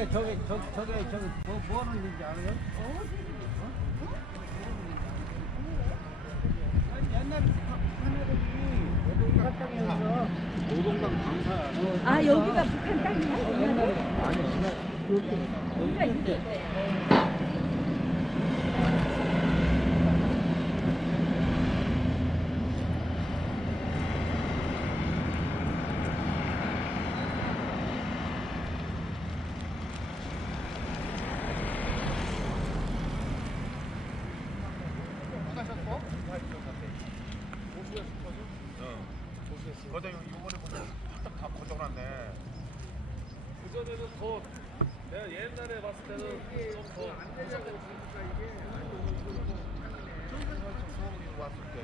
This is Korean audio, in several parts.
저게 저게 저 저게 저게 뭐, 뭐 하는 일인지 알아요? 아니, 옛날에 하늘이 사탕에서 노동당 강사 아 여기가 북한 땅이야? 옛날에 아니 여기가 이렇게 거다 이번에 보면 다 고정났네. 그전에는 더 내가 옛날에 봤을 때는 좀더 왔을 때.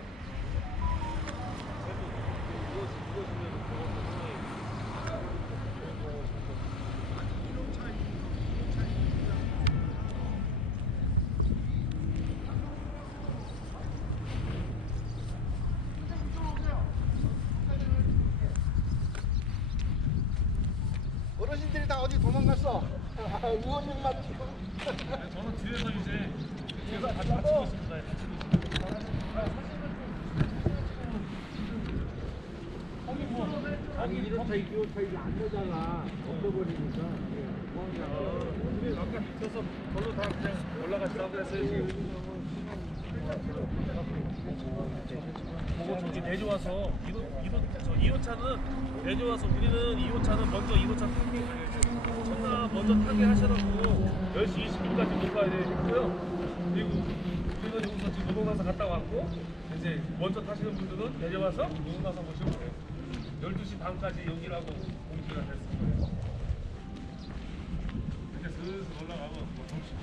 어르신들이 도망갔어? 아, 의원님 맞지? 저는 뒤에서 이제 뒤에서 같이 있습니다. 같이 찍고 있습니다. 아니 1호차 2호차 이게 안 되잖아 엎어버리니까 우리 아까 밑에서 걸로 다 그냥 그랬어요. 지금. 보고 저기 내려와서 2호, 2호, 저 2호차는 내려와서 우리는 2호차는 먼저 2호차 타게 첫날 먼저 타게 하시라고 10시 20분까지 못 가야 되고요. 그리고 우리는 여기서 지금 노동가서 갔다 왔고 이제 먼저 타시는 분들은 내려와서 노동가서 모시고 그래요. 12시 반까지 여기라고 공지가 됐을 거예요. 이제 슬슬 올라가고 뭐 정식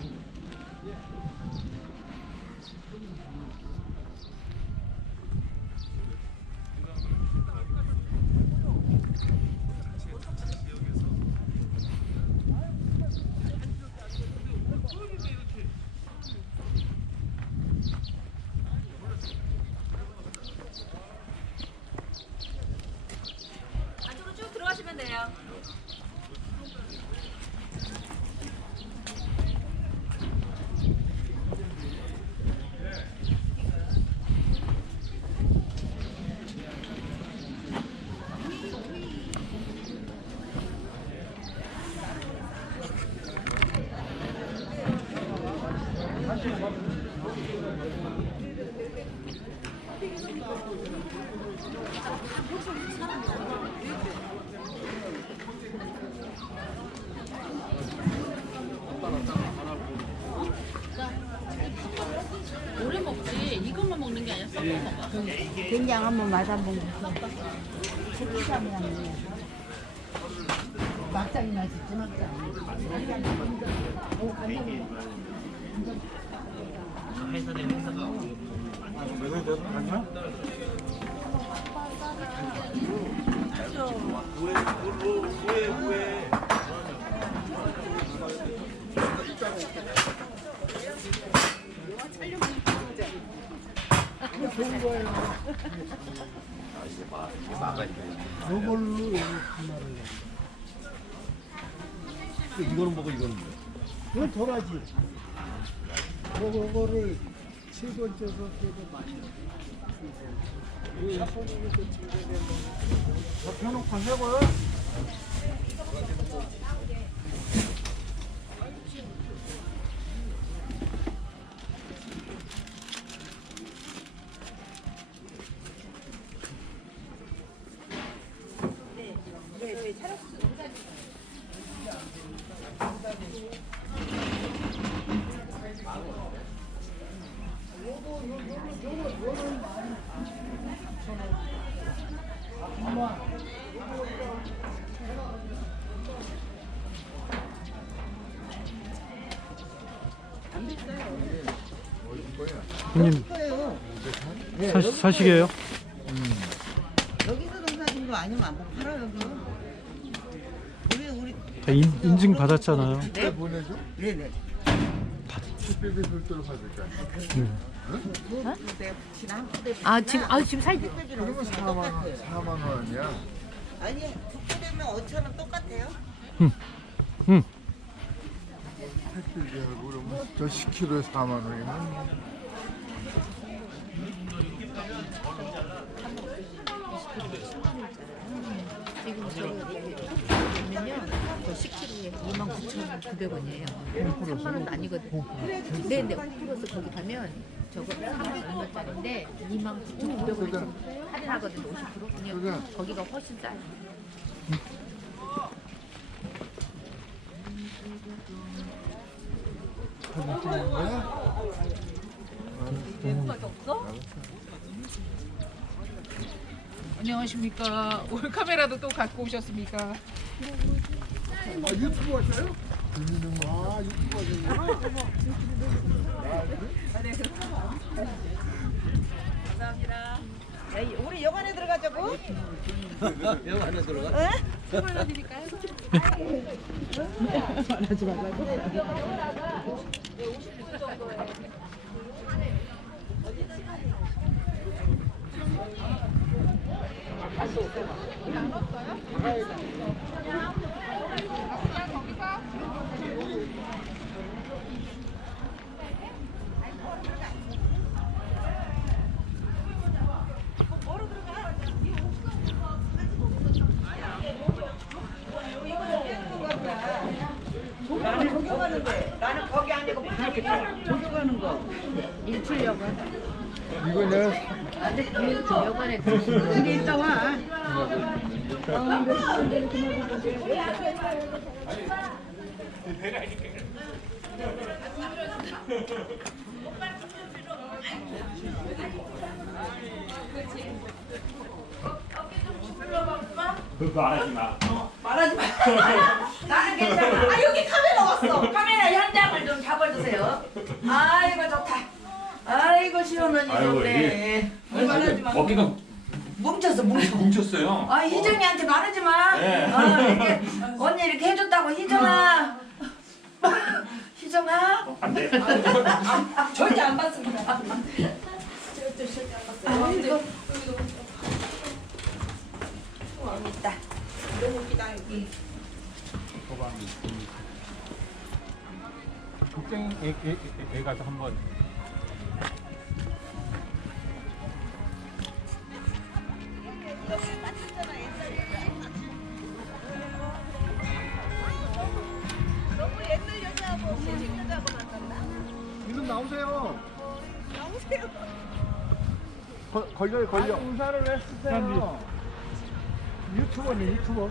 안쪽으로 쭉 들어가시면 돼요. 오래 먹지 이것만 먹는 게 아니라 섞어 먹어. 된장 한번 맛 한번 보세요. 새끼감이랑 막장이 맛있지 막장. 저걸로 여기 하나를 이거는 뭐고 이거는 뭐? 이건 도라지. 그거를 세 번째 서에도 많이 접혀놓고 해고요 형님 사, 사시게요? 여기서 농사진 거 아니면 안 팔아 여기. 우리 우리 다 인, 인증 받았잖아요. 네 보내줘? 네네. 특별히 별도로 받을까? 그 아 지금 아 지금 살 그러면 4만 원, 4만 원이야. 아니 국대되면 5천 원 똑같아요. 응. 택배비하고 그러면 저 10kg에 4만 원이면 지금 저거. 저 10kg에 29,900원이에요. 3만 원도 아니거든요. 네, 네. 플러스 거기 가면 저거 3만 얼마짜리인데 29,900원에 할인하거든요. 50%. 그냥. 거기가 훨씬 싸요. 안녕하십니까. 올 카메라도 또 갖고 오셨습니까? 아, 유튜브 하세요? 아, 유튜브 하세요? 우리 영안에 들어가자고? 나는 조교가는데 나는 거기 조교가는 거. 일출여관. 이거 내가 아직 그 여관에 이게 있다 와. 말하지 마. 나는 괜찮아. 아 여기 카메라 왔어. 카메라 잡 아이고 좋다. 아이고 시원하니 좋네. 말하지 마. 어깨가 뭉쳤어 뭉쳐. 뭉쳤어요. 아 희정이한테 말하지 마. 네. 아, 이렇게 언니 이렇게 해줬다고 희정아. 희정아. 안 돼. 절대 안 받습니다. 아이고. 어, 있다. 너무 웃기다 여기. 국장 애, 애, 애, 애 가서 한번 이름 나오세요. 나오세요. 걸려요, 걸려. 인사를 왜 쓰세요? 유튜버네, 유튜버.